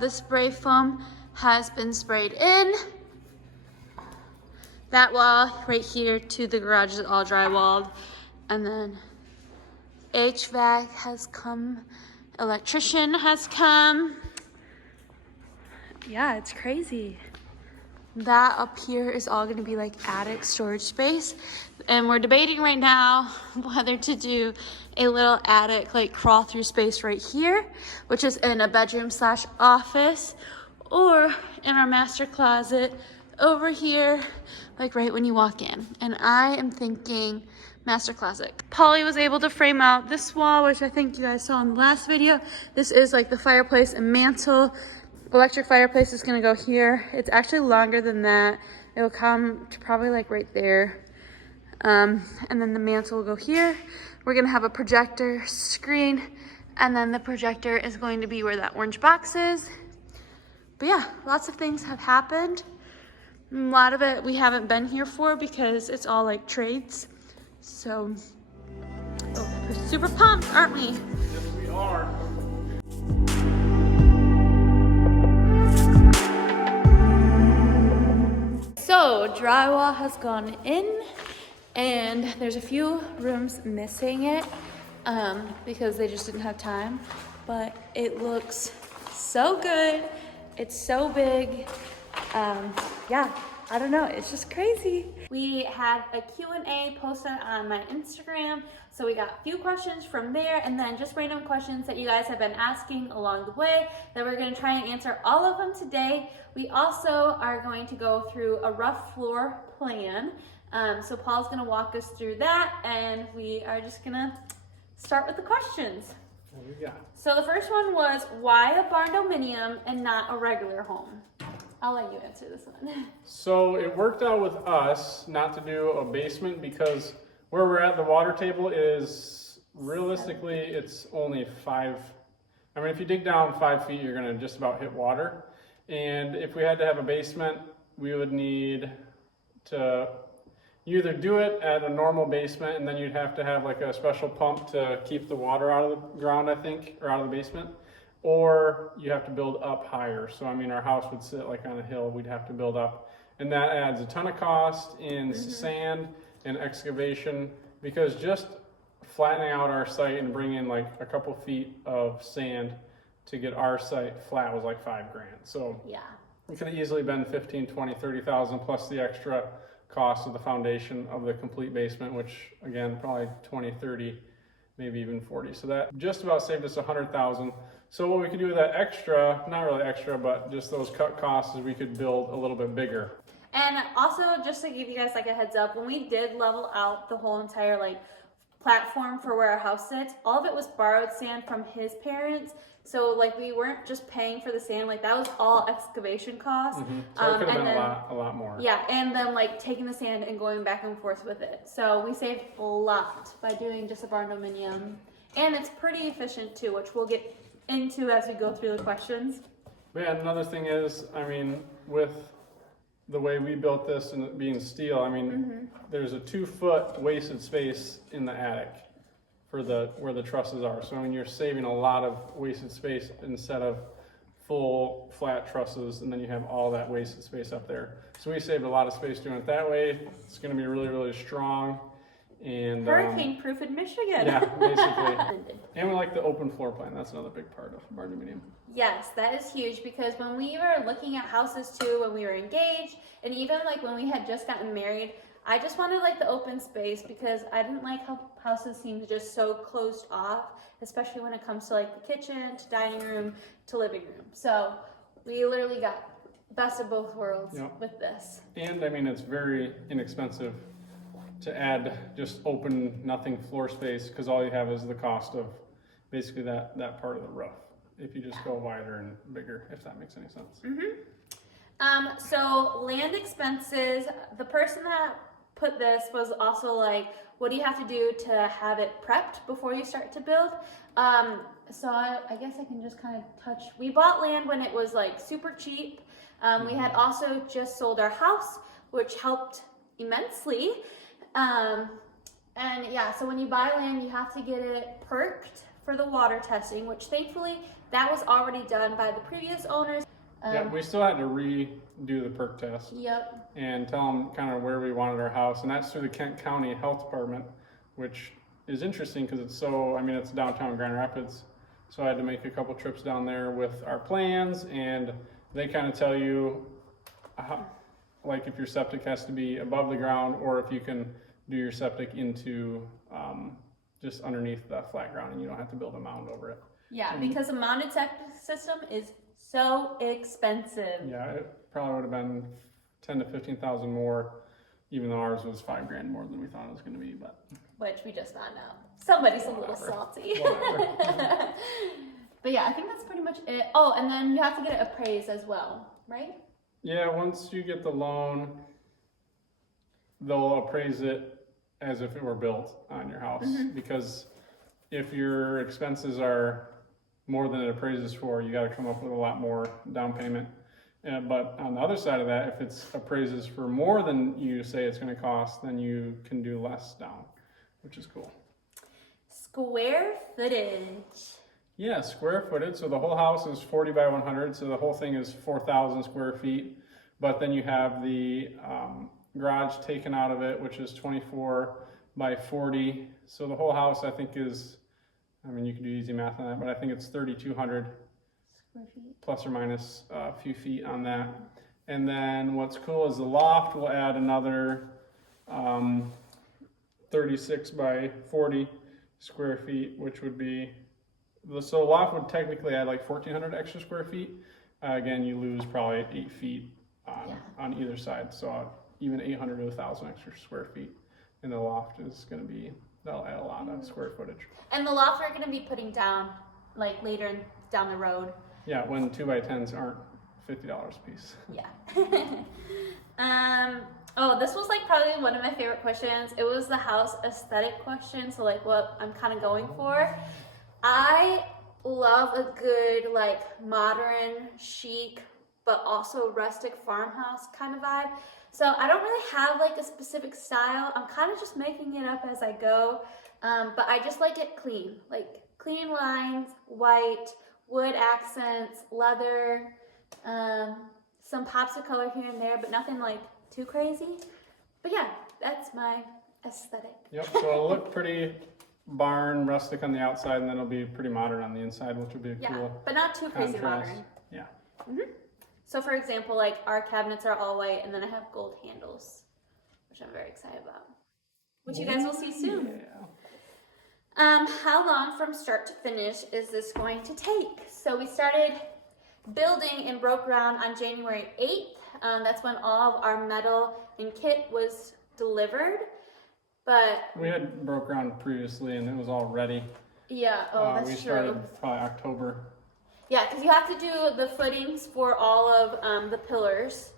the spray foam has been sprayed in. That wall right here to the garage is all drywalled. And then HVAC has come, electrician has come. Yeah, it's crazy. That up here is all gonna be like attic storage space. And we're debating right now whether to do a little attic like crawl through space right here, which is in a bedroom slash office, or in our master closet over here, like right when you walk in. And I am thinking master closet. Polly was able to frame out this wall, which I think you guys saw in the last video. This is like the fireplace and mantle. Electric fireplace is gonna go here. It's actually longer than that. It will come to probably like right there. And then the mantle will go here. We're gonna have a projector screen, and then the projector is going to be where that orange box is. But yeah, lots of things have happened. A lot of it we haven't been here for because it's all like trades. So, we're super pumped, aren't we? Yes, we are. So drywall has gone in, and there's a few rooms missing it because they just didn't have time, but it looks so good. It's so big. Yeah, I don't know, it's just crazy. We had a Q&A posted on my Instagram, so we got a few questions from there, and then just random questions that you guys have been asking along the way that we're gonna try and answer all of them today. We also are going to go through a rough floor plan. So Paul's gonna walk us through that, and we are just gonna start with the questions. What do we got? So the first one was, why a Barndominium and not a regular home? I'll let you answer this one. So it worked out with us not to do a basement because where we're at, the water table is realistically, it's only 5. I mean, if you dig down 5 feet, you're gonna just about hit water. And if we had to have a basement, we would need to either do it at a normal basement, and then you'd have to have like a special pump to keep the water out of the ground, I think, or out of the basement. Or you have to build up higher. So I mean, our house would sit like on a hill, we'd have to build up. And that adds a ton of cost in sand and excavation, because just flattening out our site and bringing in like a couple feet of sand to get our site flat was like $5 grand. So Yeah. it could have easily been 15, 20, 30,000 plus the extra cost of the foundation of the complete basement, which again, probably 20, 30, maybe even 40. So that just about saved us 100,000. So what we could do with that extra, not really extra, but just those cut costs, is we could build a little bit bigger. And also, just to give you guys like a heads up, when we did level out the whole entire like platform for where our house sits, all of it was borrowed sand from his parents. So like we weren't just paying for the sand, like that was all excavation costs. So it could have been a lot more. Yeah, and then like taking the sand and going back and forth with it. So we saved a lot by doing just a Barndominium. And it's pretty efficient too, which we'll get into as we go through the questions. But yeah, another thing is, I mean, with the way we built this and it being steel, I mean, there's a 2-foot wasted space in the attic for where the trusses are. So I mean, you're saving a lot of wasted space instead of full flat trusses, and then you have all that wasted space up there. So we saved a lot of space doing it that way. It's going to be really, really strong. And hurricane proof in Michigan. Yeah, basically. And we like the open floor plan. That's another big part of Barndominium. Yes, that is huge, because when we were looking at houses too, when we were engaged, and even like when we had just gotten married, I just wanted like the open space, because I didn't like how houses seemed just so closed off, especially when it comes to like the kitchen, to dining room, to living room. So we literally got best of both worlds with this. And I mean, it's very inexpensive to add just open, nothing floor space, because all you have is the cost of basically that part of the roof. If you just go wider and bigger, if that makes any sense. So land expenses, the person that put this was also like, what do you have to do to have it prepped before you start to build? So I guess I can just kind of touch, we bought land when it was like super cheap. We had also just sold our house, which helped immensely. And yeah, so when you buy land, you have to get it perked for the water testing, which thankfully that was already done by the previous owners. Yeah, we still had to redo the perk test. Yep. And tell them kind of where we wanted our house, and that's through the Kent County Health Department, which is interesting because it's it's downtown Grand Rapids. So I had to make a couple trips down there with our plans, and they kind of tell you how, like if your septic has to be above the ground or if you can do your septic into just underneath the flat ground and you don't have to build a mound over it. Yeah, because a mounted septic system is so expensive. Yeah, it probably would have been 10 to 15,000 more, even though ours was $5,000 more than we thought it was going to be. But which we just found out. Somebody's a little salty. But yeah, I think that's pretty much it. Oh, and then you have to get it appraised as well, right? Yeah, once you get the loan, they'll appraise it as if it were built on your house. Because if your expenses are more than it appraises for, you got to come up with a lot more down payment. But on the other side of that, if it's appraises for more than you say it's going to cost, then you can do less down, which is cool. Square footage. Yeah, square footage. So the whole house is 40 by 100. So the whole thing is 4,000 square feet. But then you have the garage taken out of it, which is 24 by 40. So the whole house, I think, is, you can do easy math on that, but I think it's 3,200 square feet. Plus or minus a few feet on that. And then what's cool is the loft will add another 36 by 40 square feet, which would be, so the loft would technically add like 1,400 extra square feet. Again, you lose probably 8 feet on either side. So even 800 to 1,000 extra square feet in the loft is going to be, that'll add a lot of square footage. And the loft we're going to be putting down like later down the road. Yeah, when 2x10s aren't $50 a piece. Yeah. Oh, this was like probably one of my favorite questions. It was the house aesthetic question. So like what I'm kind of going for. I love a good like modern, chic, but also rustic farmhouse kind of vibe. So I don't really have like a specific style. I'm kind of just making it up as I go. But I just like it clean, like clean lines, white, wood accents, leather, some pops of color here and there, but nothing like too crazy. But yeah, that's my aesthetic. Yep, so it'll look pretty barn rustic on the outside, and then it'll be pretty modern on the inside, which will be a cool but not too crazy contrast. modern. Yeah. So for example, like our cabinets are all white, and then I have gold handles, which I'm very excited about, which you guys will see soon. Yeah. How long from start to finish is this going to take? So we started building and broke ground on January 8th. That's when all of our metal and kit was delivered. But we had broke ground previously, and it was all ready. Yeah, that's we true. started probably October. Yeah, because you have to do the footings for all of the pillars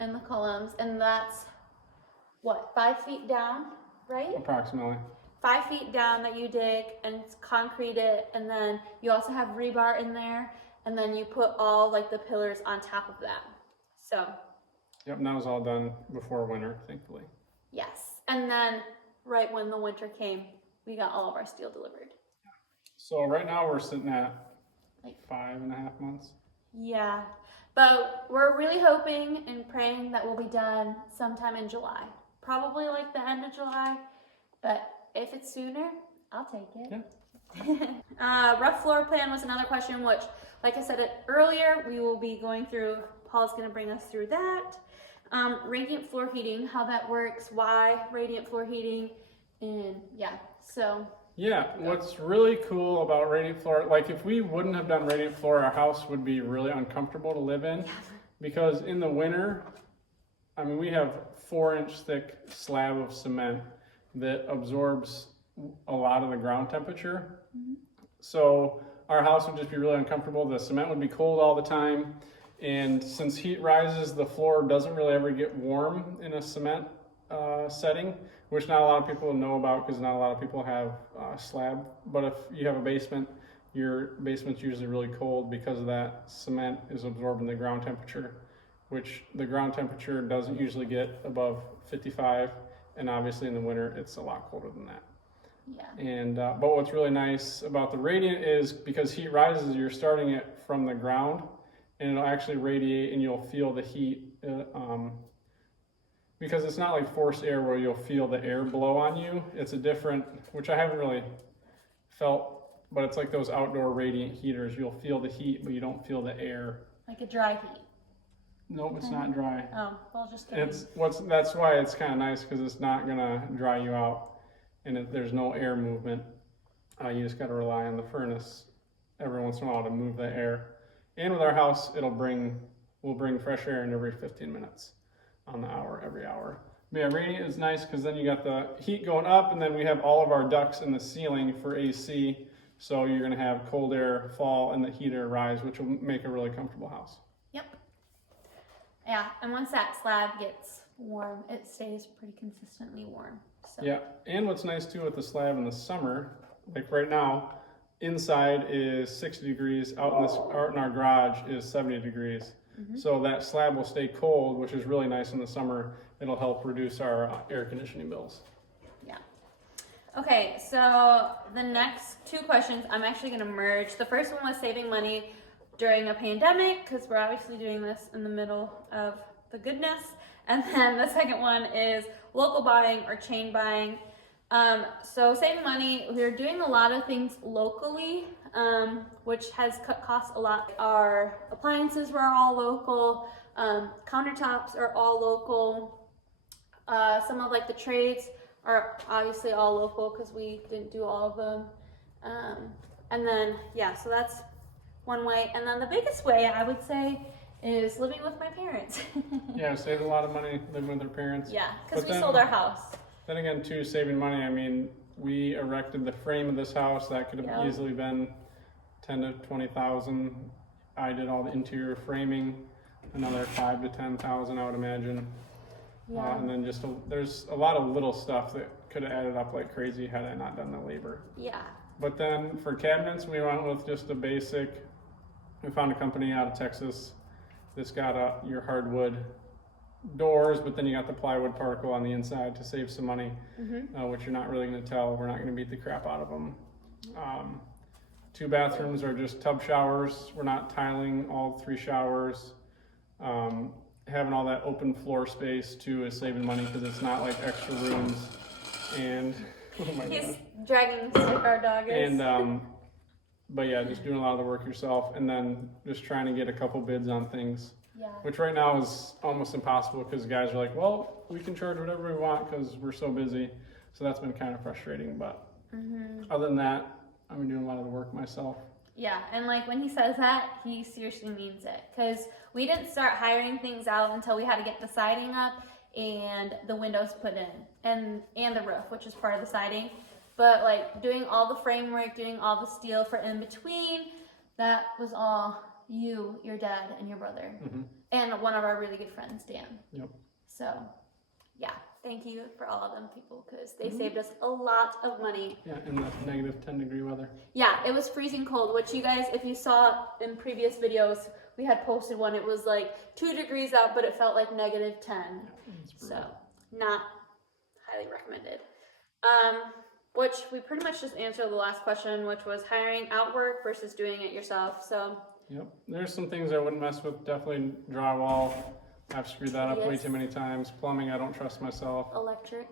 and the columns, and that's, what, 5 feet down, right? Approximately. 5 feet down that you dig and concrete it, and then you also have rebar in there, and then you put all like the pillars on top of that. So. Yep, and that was all done before winter, thankfully. Yes, and then right when the winter came, we got all of our steel delivered. So right now we're sitting at like 5.5 months. Yeah, but we're really hoping and praying that we'll be done sometime in July. Probably like the end of July, but if it's sooner, I'll take it. Yeah. Rough floor plan was another question, which, like I said earlier, we will be going through. Paul's going to bring us through that. Radiant floor heating, how that works, why radiant floor heating, and so. Yeah, what's really cool about radiant floor, like if we wouldn't have done radiant floor, our house would be really uncomfortable to live in, because in the winter, we have 4-inch thick slab of cement that absorbs a lot of the ground temperature. So our house would just be really uncomfortable. The cement would be cold all the time. And since heat rises, the floor doesn't really ever get warm in a cement setting, which not a lot of people know about because not a lot of people have slab. But if you have a basement, your basement's usually really cold because of that cement is absorbing the ground temperature, which the ground temperature doesn't usually get above 55. And obviously in the winter, it's a lot colder than that. Yeah. And but what's really nice about the radiant is because heat rises, you're starting it from the ground, and it'll actually radiate, and you'll feel the heat. Because it's not like forced air where you'll feel the air blow on you. It's a different, which I haven't really felt, but it's like those outdoor radiant heaters. You'll feel the heat, but you don't feel the air. Like a dry heat. Nope, it's not dry. Oh, well, just kidding. That's why it's kind of nice, because it's not gonna dry you out, and there's no air movement. You just got to rely on the furnace every once in a while to move the air. And with our house, we'll bring fresh air in every 15 minutes on the hour, every hour. But yeah, radiant is nice because then you got the heat going up, and then we have all of our ducts in the ceiling for AC. So you're gonna have cold air fall and the heat air rise, which will make a really comfortable house. Yep. Yeah, and once that slab gets warm, it stays pretty consistently warm. So. Yeah, and what's nice too with the slab in the summer, like right now, inside is 60 degrees, out in our garage is 70 degrees. So that slab will stay cold, which is really nice in the summer. It'll help reduce our air conditioning bills. Yeah. Okay, so the next two questions I'm actually going to merge. The first one was saving money during a pandemic, because we're obviously doing this in the middle of the goodness. And then the second one is local buying or chain buying. So saving money, we're doing a lot of things locally, which has cut costs a lot. Our appliances were all local, countertops are all local. Some of like the trades are obviously all local because we didn't do all of them. And then, yeah, so that's one way. And then the biggest way I would say is living with my parents. Yeah, saved a lot of money living with their parents. Yeah, because we sold our house. Then again, too, saving money, I mean, we erected the frame of this house. That could have easily been 10 to 20,000. I did all the interior framing, another 5 to 10,000, I would imagine. Yeah. And then there's a lot of little stuff that could have added up like crazy had I not done the labor. Yeah. But then for cabinets, we went with just a basic. We found a company out of Texas that's got your hardwood doors, but then you got the plywood particle on the inside to save some money, which you're not really going to tell. We're not going to beat the crap out of them. 2 bathrooms are just tub showers. We're not tiling all 3 showers. Having all that open floor space too is saving money because it's not like extra rooms. And oh my He's God. dragging our dog is. And but yeah, just doing a lot of the work yourself, and then just trying to get a couple bids on things. Yeah. Which right now is almost impossible because guys are like, well, we can charge whatever we want because we're so busy. So that's been kind of frustrating. But other than that, I've been doing a lot of the work myself. Yeah, and like when he says that, he seriously means it. Because we didn't start hiring things out until we had to get the siding up and the windows put in. And the roof, which is part of the siding. But like doing all the framework, doing all the steel for in between, that was all you, your dad, and your brother. And one of our really good friends, Dan. Yep. So, yeah, thank you for all of them people because they saved us a lot of money. Yeah, in the negative 10-degree weather. Yeah, it was freezing cold, which you guys, if you saw in previous videos, we had posted one. It was like 2 degrees out, but it felt like negative 10. So, not highly recommended. Which we pretty much just answered the last question, which was hiring out work versus doing it yourself. So. Yep. There's some things I wouldn't mess with. Definitely drywall. I've screwed that up way too many times. Plumbing, I don't trust myself. Electric.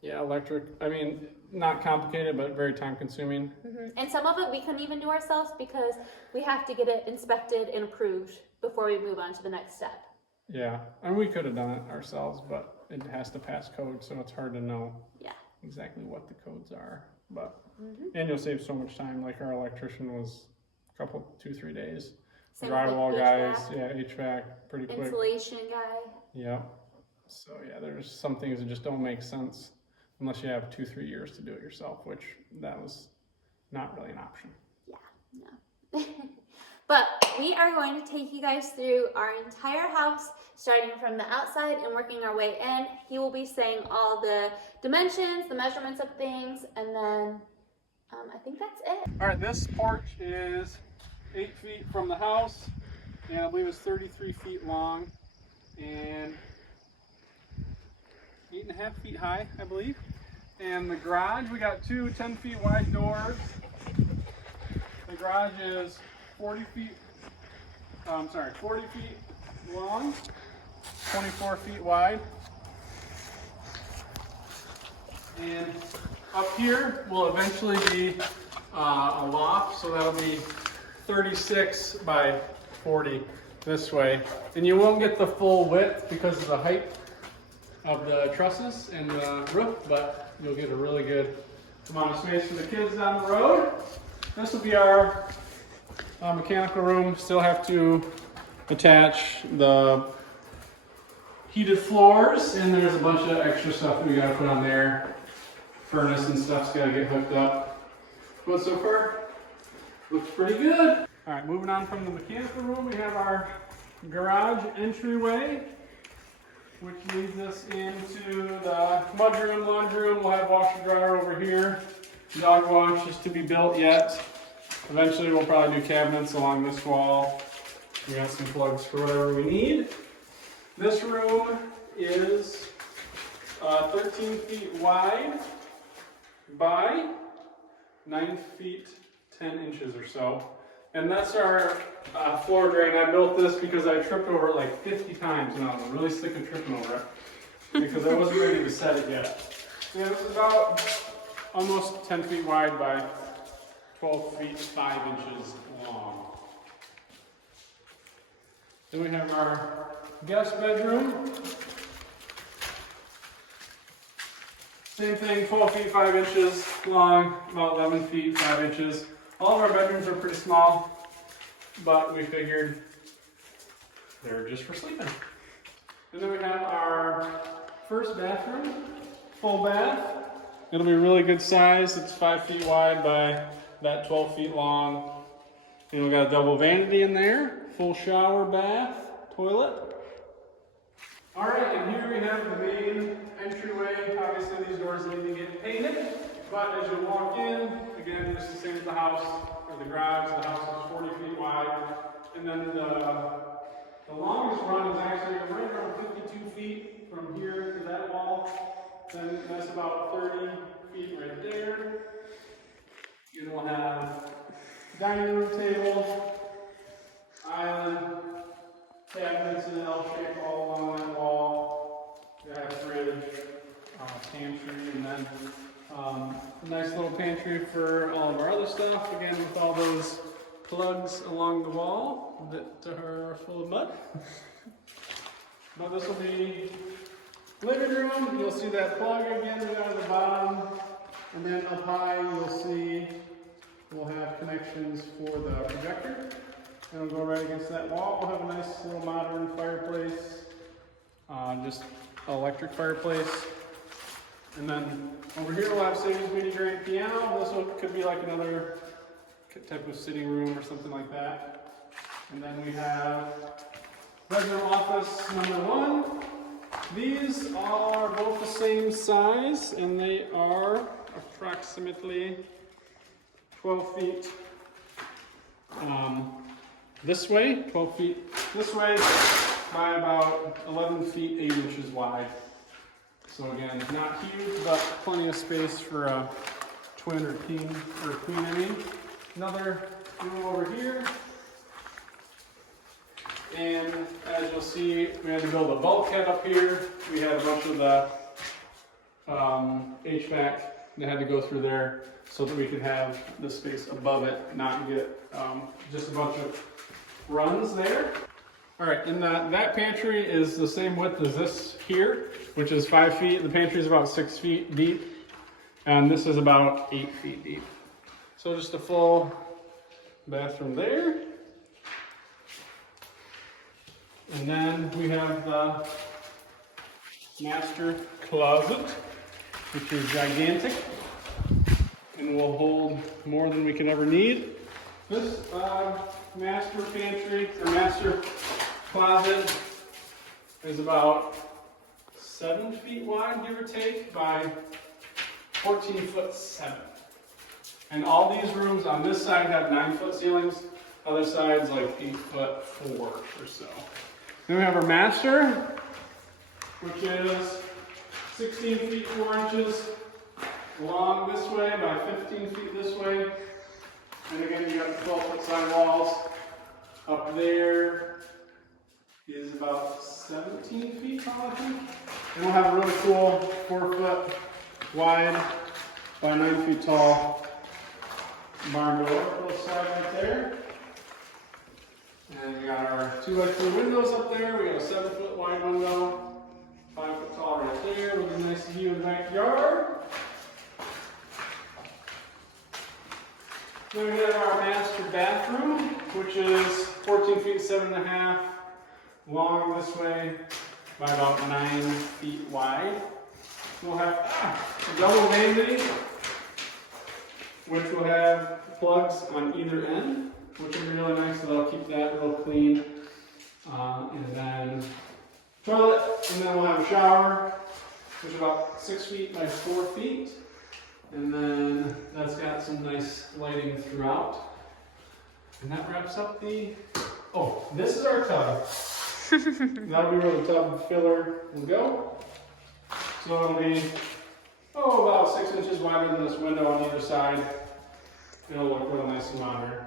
Yeah, electric. I mean, not complicated, but very time consuming. And some of it we couldn't even do ourselves because we have to get it inspected and approved before we move on to the next step. Yeah, and we could have done it ourselves, but it has to pass code, so it's hard to know exactly what the codes are. But and you'll save so much time. Like our electrician was a couple, 2-3 days. Same Drywall with guys, HVAC. HVAC, pretty quick. Insulation guy. Yep. So yeah, there's some things that just don't make sense unless you have 2-3 years to do it yourself, which that was not really an option. Yeah, no. But we are going to take you guys through our entire house, starting from the outside and working our way in. He will be saying all the dimensions, the measurements of things, and then I think that's it. All right, this porch is 8 feet from the house, and I believe it's 33 feet long, and 8.5 feet high, I believe. And the garage, we got two 10 feet wide doors. The garage is 40 feet long, 24 feet wide. And up here will eventually be a loft, so that'll be 36 by 40 this way. And you won't get the full width because of the height of the trusses and the roof, but you'll get a really good amount of space for the kids down the road. This will be our mechanical room. Still have to attach the heated floors, and there's a bunch of extra stuff we gotta put on there. Furnace and stuff's gotta get hooked up. But so far, looks pretty good. All right, moving on from the mechanical room, we have our garage entryway, which leads us into the mudroom, laundry room. We'll have washer dryer over here. Dog wash is to be built yet. Eventually we'll probably do cabinets along this wall. We got some plugs for whatever we need. This room is 13 feet wide by 9 feet 10 inches or so. And that's our floor drain. I built this because I tripped over it like 50 times and I was really sick of tripping over it because I wasn't ready to set it yet. And it's about almost 10 feet wide by 12 feet 5 inches long. Then we have our guest bedroom. Same thing, 12 feet 5 inches long, about 11 feet 5 inches. All of our bedrooms are pretty small, but we figured they were just for sleeping. And then we have our first bathroom, full bath. It'll be really good size. It's 5 feet wide by that 12 feet long. And we got a double vanity in there, full shower, bath, toilet. All right, and here we have the main entryway. Obviously these doors need to get painted, but as you walk in, again, just the same as the house, or the garage. The house is 40 feet wide. And then the longest run is actually right around 52 feet from here to that wall. Then that's about 30 feet right there. And we'll have dining room table, island, cabinets in an L shape all along that wall. We have fridge, pantry, and then a nice little pantry for all of our other stuff. Again, with all those plugs along the wall that are full of mud. But this will be living room. You'll see that plug again down at the bottom. And then up high, you'll see we'll have connections for the projector. And it'll go right against that wall. We'll have a nice little modern fireplace, just an electric fireplace. And then over here we'll have Sadie's mini grand piano. This could be like another type of sitting room or something like that. And then we have bedroom office number 1. These are both the same size, and they are approximately 12 feet this way, 12 feet this way, by about 11 feet 8 inches wide. So again, not huge, but plenty of space for a twin or king, or queen, I mean. Another room over here. And as you'll see, we had to build a bulkhead up here. We had a bunch of the HVAC that had to go through there so that we could have the space above it, not get just a bunch of runs there. All right, and that pantry is the same width as this here, which is 5 feet. The pantry is about 6 feet deep, and this is about 8 feet deep. So just a full bathroom there. And then we have the master closet, which is gigantic and will hold more than we could ever need. This master pantry, or master closet, is about 7 feet wide, give or take, by 14 foot 7. And all these rooms on this side have 9 foot ceilings, other side's like 8 foot 4 or so. Then we have our master, which is 16 feet 4 inches long this way by 15 feet this way. And again, you got the 12-foot side walls. Up there is about 17 feet tall, I think. And we'll have a really cool 4-foot wide by 9 feet tall barn door for the side right there. And we got our 2x3 windows up there. We got a 7-foot wide window, 5-foot tall right there with a nice view of the backyard. Then we have our master bathroom, which is 14 feet 7.5 long this way by about 9 feet wide. We'll have a double vanity, which will have plugs on either end, which will be really nice, so that'll keep that real clean. And then toilet, and then we'll have a shower, which is about 6 feet by 4 feet. And then that's got some nice lighting throughout. And that wraps up the, oh, this is our tub. That'll be where the tub filler will go. So it'll be, about 6 inches wider than this window on either side. It'll look real nice and modern.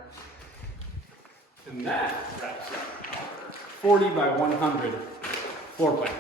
And that wraps up our 40 by 100 floor plan.